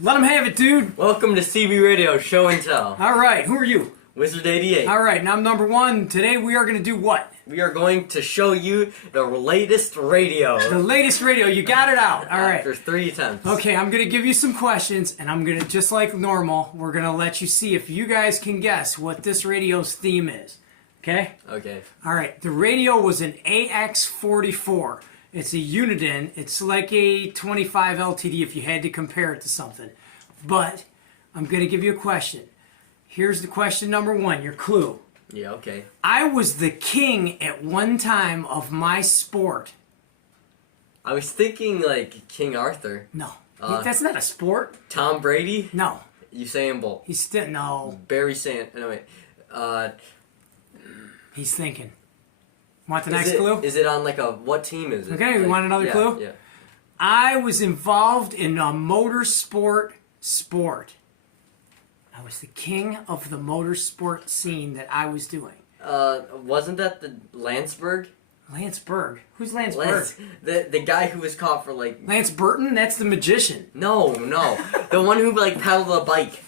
Let them have it, dude. Welcome to CB Radio Show and Tell. All right, who are you? Wizard 88. All right, now I'm number one. Today we are going to do what? We are going to show you the latest radio. The latest radio. You got it out. All right. After 3 attempts. Okay, I'm going to give you some questions, and I'm going to, just like normal, we're going to let you see if you guys can guess what this radio's theme is. Okay? Okay. All right, the radio was an AX44. It's a Uniden. It's like a 25 LTD if you had to compare it to something. But I'm going to give you a question. Here's the question number one, your clue. Yeah, okay. I was the king at one time of my sport. I was thinking like King Arthur. No, that's not a sport. Tom Brady? No. Usain Bolt. He's still, no. Barry Sand. No, wait. He's thinking. Want the next clue? Is it on like a, what team is it? Okay, you like, want another clue? Yeah. I was involved in a motorsport sport. I was the king of the motorsport scene that I was doing. Wasn't that the Lanceberg? Lance Berg? Who's Lance Berg? The guy who was caught for like... Lance Burton? That's the magician. No. The one who like pedaled a bike.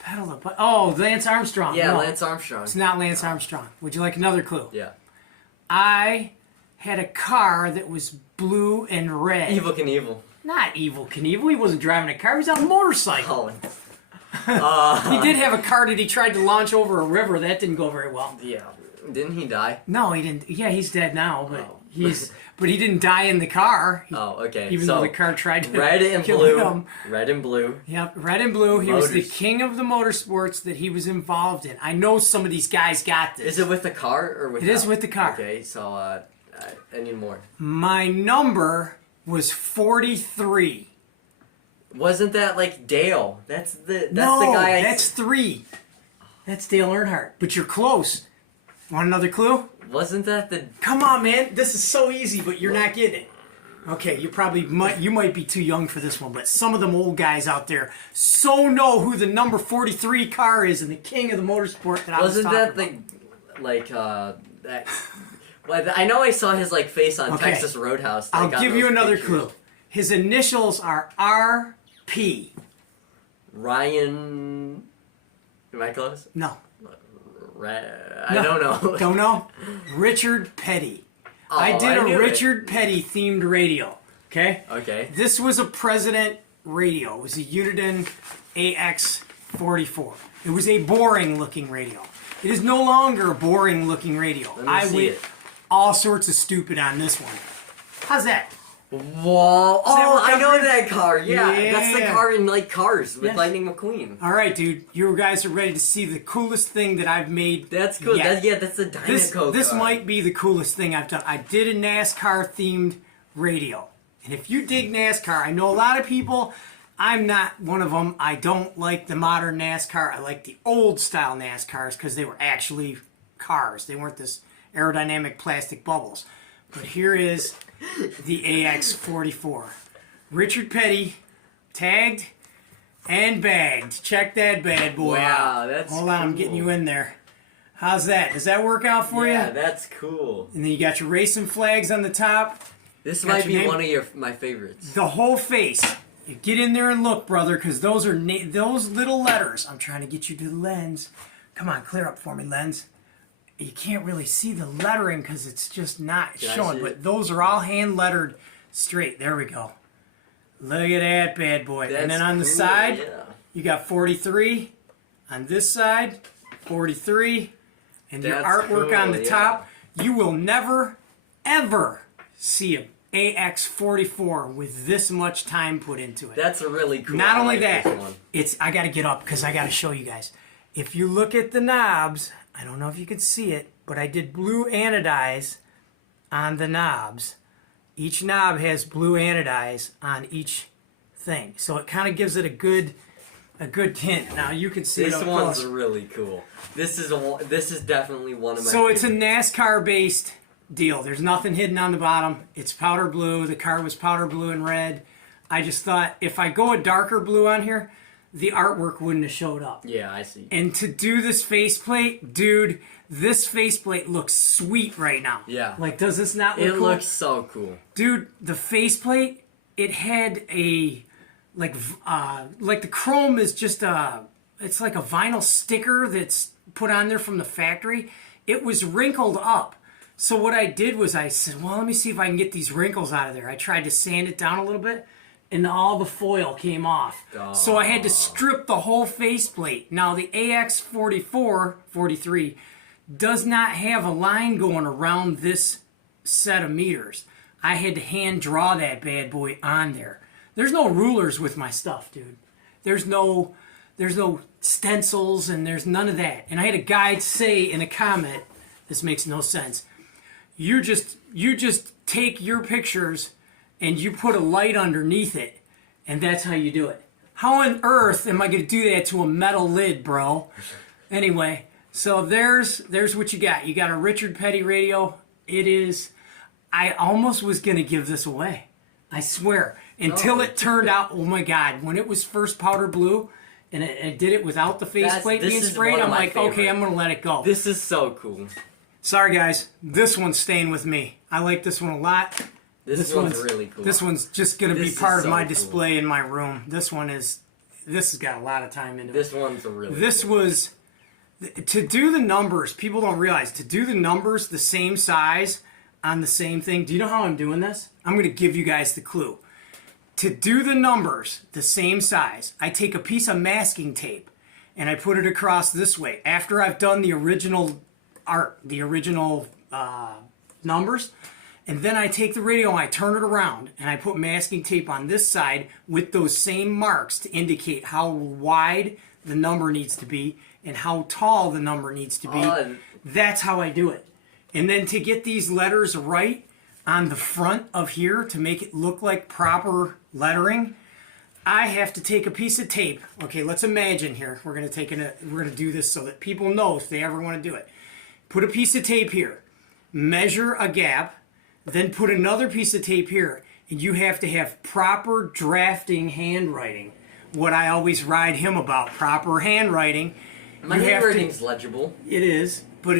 Pedal a bike? Oh, Lance Armstrong. Yeah, No, Lance Armstrong. it's not Lance Armstrong. Would you like another clue? Yeah. I had a car that was blue and red. Evil Knievel. Not Evil Knievel. He wasn't driving a car. He was on a motorcycle. Oh. He did have a car that he tried to launch over a river. That didn't go very well. Yeah. Didn't he die? No, he didn't. Yeah, he's dead now, but Oh. but he didn't die in the car. Okay. Even so, though the car tried to red and kill blue. him. Red and blue. Yep, red and blue. He was the Motors. king of the motorsports that he was involved in. I know some of these guys got this. Is it with the car or with? It is with the car. Okay, so I need more. My number was 43. Wasn't that like Dale? That's the No, guy. that's 3. That's Dale Earnhardt. But you're close. Want another clue? Wasn't that the? Come on, man. This is so easy, but you're not getting it. Okay, you might be too young for this one, but some of them old guys out there so know who the number 43 car is and the king of the motorsport that I was Wasn't talking that about. the like that? Well, I know I saw his like face on Okay. Texas Roadhouse. I'll like, on give you those another pictures. clue. His initials are RP. Ryan. Am I close? No. I don't know. Don't know? Richard Petty. Oh, I did a knew Richard Petty themed radio. Okay? Okay. This was a President radio. It was a Uniden AX44. It was a boring looking radio. It is no longer a boring looking radio. Let me I see went it. all sorts of stupid on this one. How's that? Whoa! Oh, work I out know for you? that car. Yeah, that's the Yeah. car in like Cars with Yes. Lightning McQueen. All right, dude. You guys are ready to see the coolest thing that I've made. That's cool. yet. That's the Dynaco This car. might be the coolest thing I've done. I did a NASCAR themed radio. And if you dig NASCAR, I know a lot of people, I'm not one of them. I don't like the modern NASCAR. I like the old style NASCARs because they were actually cars. They weren't this aerodynamic plastic bubbles. But here is the AX44. Richard Petty, tagged and bagged. Check that bad boy Wow, out. that's Hold on, I'm cool. getting you in there. How's that? Does that work out for Yeah, you? that's cool. And then you got your racing flags on the top. This Got might your be name? one of my favorites. The whole face. You get in there and look, brother, because those are those little letters. I'm trying to get you to the lens. Come on, clear up for me, lens. You can't really see the lettering because it's just not Can I showing, see but it? those are all hand lettered straight. There we go. Look at that bad boy. That's and then on the cool, side, yeah. you got 43. On this side, 43. And your That's artwork on cool, the yeah. top. You will never, ever see an AX44 with this much time put into it. That's a really cool. Not I only like that, this one. I got to get up because I got to show you guys. If you look at the knobs, I don't know if you can see it, but I did blue anodize on the knobs. Each knob has blue anodize on each thing, so it kind of gives it a good tint. Now you can see This it up one's close. really cool. This is definitely one of my. So it's a favorites. NASCAR based deal. There's nothing hidden on the bottom. It's powder blue. The car was powder blue and red. I just thought if I go a darker blue on here, the artwork wouldn't have showed up. Yeah, I see. And to do this faceplate, dude, this faceplate looks sweet right now. Yeah. Like, does this not look It cool? looks so cool. Dude, the faceplate, it had a like the chrome is just it's like a vinyl sticker that's put on there from the factory. It was wrinkled up. So what I did was I said, well, let me see if I can get these wrinkles out of there. I tried to sand it down a little bit, and all the foil came off. So I had to strip the whole faceplate. Now the AX44, 43, does not have a line going around this set of meters. I had to hand draw that bad boy on there. There's no rulers with my stuff, dude. There's no stencils, and there's none of that. And I had a guy say in a comment, this makes no sense. You just take your pictures and you put a light underneath it, and that's how you do it. How on earth am I going to do that to a metal lid, bro? Anyway, so there's what you got. You got a Richard Petty radio. It is, I almost was going to give this away. I swear. Until it turned out, oh my God, when it was first powder blue, and it did it without the faceplate being sprayed, I'm like, okay, I'm going to let it go. This is so cool. Sorry, guys. This one's staying with me. I like this one a lot. This one's really cool. This one's just going to be part of my display in my room. This has got a lot of time into it. This one's really This was, to do the numbers, people don't realize, to do the numbers the same size on the same thing. Do you know how I'm doing this? I'm going to give you guys the clue. To do the numbers the same size, I take a piece of masking tape and I put it across this way. After I've done the original art, the original numbers, and then I take the radio and I turn it around and I put masking tape on this side with those same marks to indicate how wide the number needs to be and how tall the number needs to be. That's how I do it. And then to get these letters right on the front of here to make it look like proper lettering, I have to take a piece of tape. Okay, let's imagine here. We're gonna do this so that people know if they ever want to do it. Put a piece of tape here, measure a gap, then put another piece of tape here, and you have to have proper drafting handwriting. What I always ride him about, proper handwriting. My handwriting's legible. It is, but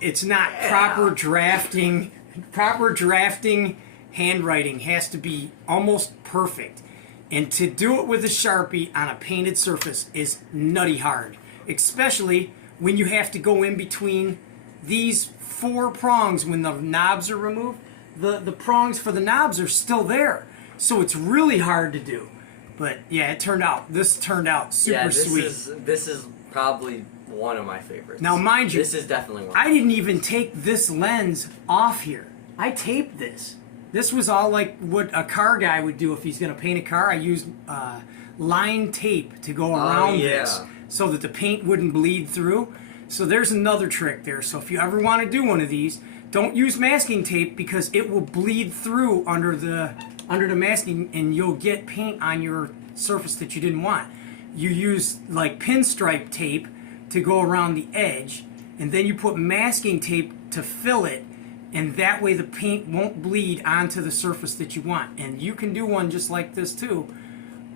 it's not proper drafting. Proper drafting handwriting has to be almost perfect. And to do it with a Sharpie on a painted surface is nutty hard. Especially when you have to go in between these four prongs when the knobs are removed. The prongs for the knobs are still there. So it's really hard to do. But yeah, this turned out super sweet. This is probably one of my favorites. Now mind you, this is definitely one. I didn't even take this lens off here. I taped this. This was all like what a car guy would do if he's going to paint a car. I used line tape to go around this so that the paint wouldn't bleed through. So there's another trick there. So if you ever want to do one of these, don't use masking tape because it will bleed through under the masking and you'll get paint on your surface that you didn't want. You use like pinstripe tape to go around the edge, and then you put masking tape to fill it, and that way the paint won't bleed onto the surface that you want. And you can do one just like this too.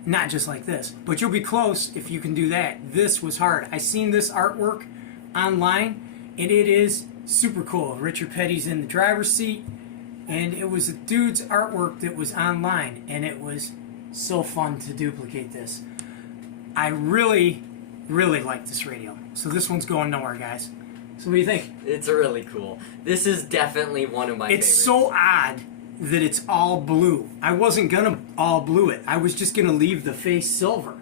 Not just like this, but you'll be close if you can do that. This was hard. I seen this artwork online, and it is super cool. Richard Petty's in the driver's seat, and it was a dude's artwork that was online, and it was so fun to duplicate this. I really like this radio. So this one's going nowhere, guys. So what do you think? It's really cool. This is definitely one of my favorites. It's so odd that it's all blue. I wasn't gonna all blue it. I was just gonna leave the face silver.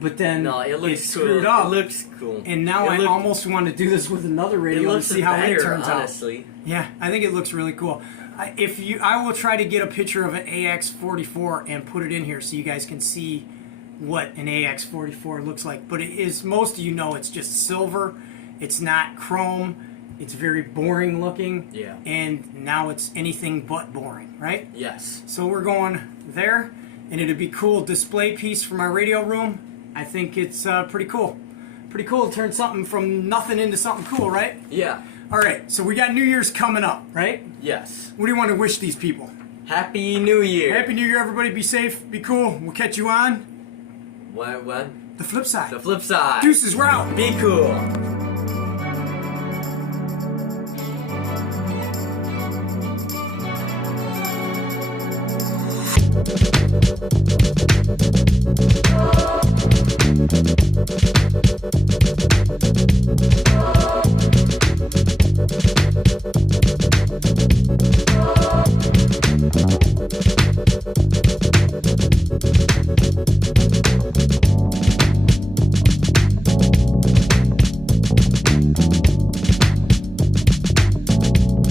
But then it screwed up. It looks cool. And now I almost want to do this with another radio and see how it turns honestly. out. Yeah, I think it looks really cool. I will try to get a picture of an AX44 and put it in here so you guys can see what an AX44 looks like. But it is, most of you know, it's just silver. It's not chrome. It's very boring looking. Yeah. And now it's anything but boring, right? Yes. So we're going there, and it'd be a cool display piece for my radio room. I think it's pretty cool. Pretty cool to turn something from nothing into something cool, right? Yeah. All right, so we got New Year's coming up, right? Yes. What do you want to wish these people? Happy New Year. Happy New Year, everybody. Be safe. Be cool. We'll catch you on... What? The flip side. The flip side. Deuces, we're out. Be cool.